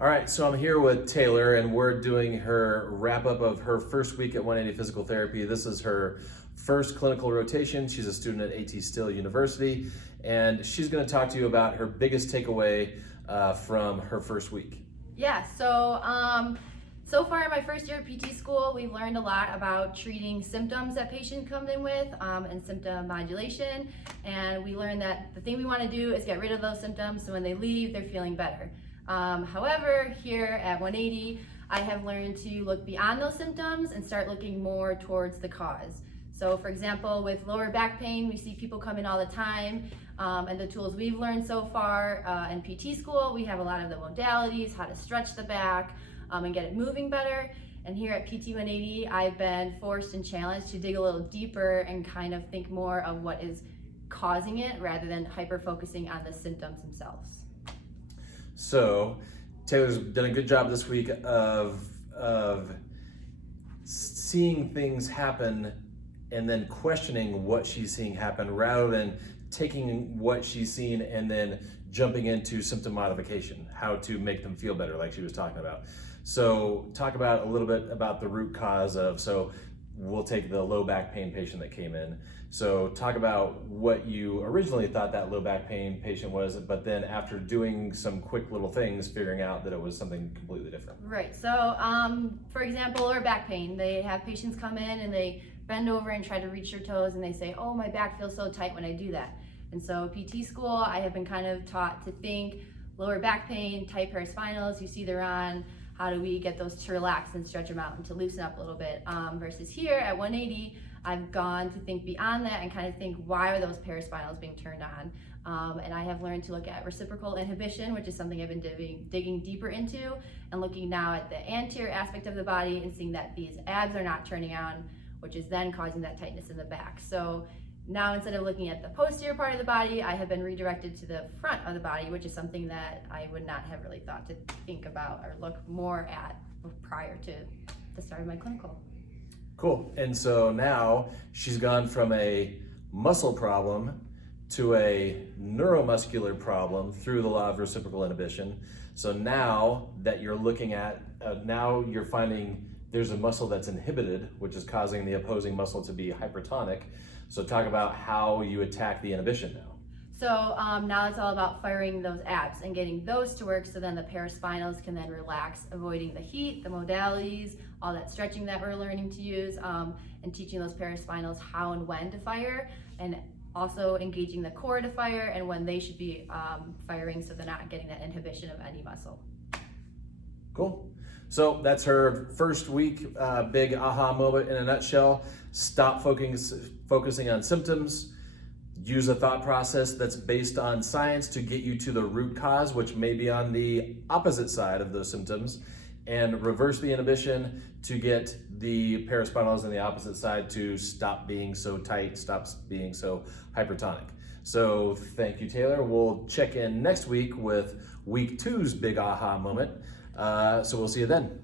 All right, so I'm here with Taylor and we're doing her wrap up of her first week at 180 Physical Therapy. This is her first clinical rotation. She's a student at AT Still University and she's gonna talk to you about her biggest takeaway from her first week. Yeah, so far in my first year of PT school, we've learned a lot about treating symptoms that patients come in with and symptom modulation. And we learned that the thing we want to do is get rid of those symptoms so when they leave, they're feeling better. However, here at 180, I have learned to look beyond those symptoms and start looking more towards the cause. So for example, with lower back pain, we see people come in all the time, and the tools we've learned so far in PT school, we have a lot of the modalities, how to stretch the back and get it moving better. And here at PT 180, I've been forced and challenged to dig a little deeper and kind of think more of what is causing it rather than hyper-focusing on the symptoms themselves. So Taylor's done a good job this week of seeing things happen and then questioning what she's seeing happen rather than taking what she's seen and then jumping into symptom modification, how to make them feel better, like she was talking about. So talk about a little bit about the root cause of, so we'll take the low back pain patient that came in. So talk about what you originally thought that low back pain patient was, but then after doing some quick little things, figuring out that it was something completely different. Right, so for example, lower back pain, they have patients come in and they bend over and try to reach their toes and they say, oh, my back feels so tight when I do that. And so PT school, I have been kind of taught to think lower back pain, tight paraspinals, you see they're on, how do we get those to relax and stretch them out and to loosen up a little bit? Versus here at 180, I've gone to think beyond that and kind of think, why are those paraspinals being turned on? And I have learned to look at reciprocal inhibition, which is something I've been digging deeper into, and looking now at the anterior aspect of the body and seeing that these abs are not turning on, which is then causing that tightness in the back. So now instead of looking at the posterior part of the body, I have been redirected to the front of the body, which is something that I would not have really thought to think about or look more at prior to the start of my clinical. Cool. And so now she's gone from a muscle problem to a neuromuscular problem through the law of reciprocal inhibition. So now that you're looking at, now you're finding there's a muscle that's inhibited, which is causing the opposing muscle to be hypertonic. So talk about how you attack the inhibition now. So now it's all about firing those abs and getting those to work so then the paraspinals can then relax, avoiding the heat, the modalities, all that stretching that we're learning to use, and teaching those paraspinals how and when to fire, and also engaging the core to fire and when they should be firing so they're not getting that inhibition of any muscle. Cool. So that's her first week, big aha moment in a nutshell. Stop focusing on symptoms. Use a thought process that's based on science to get you to the root cause, which may be on the opposite side of those symptoms, and reverse the inhibition to get the paraspinals on the opposite side to stop being so tight, stop being so hypertonic. So thank you, Taylor. We'll check in next week with week 2's big aha moment. So we'll see you then.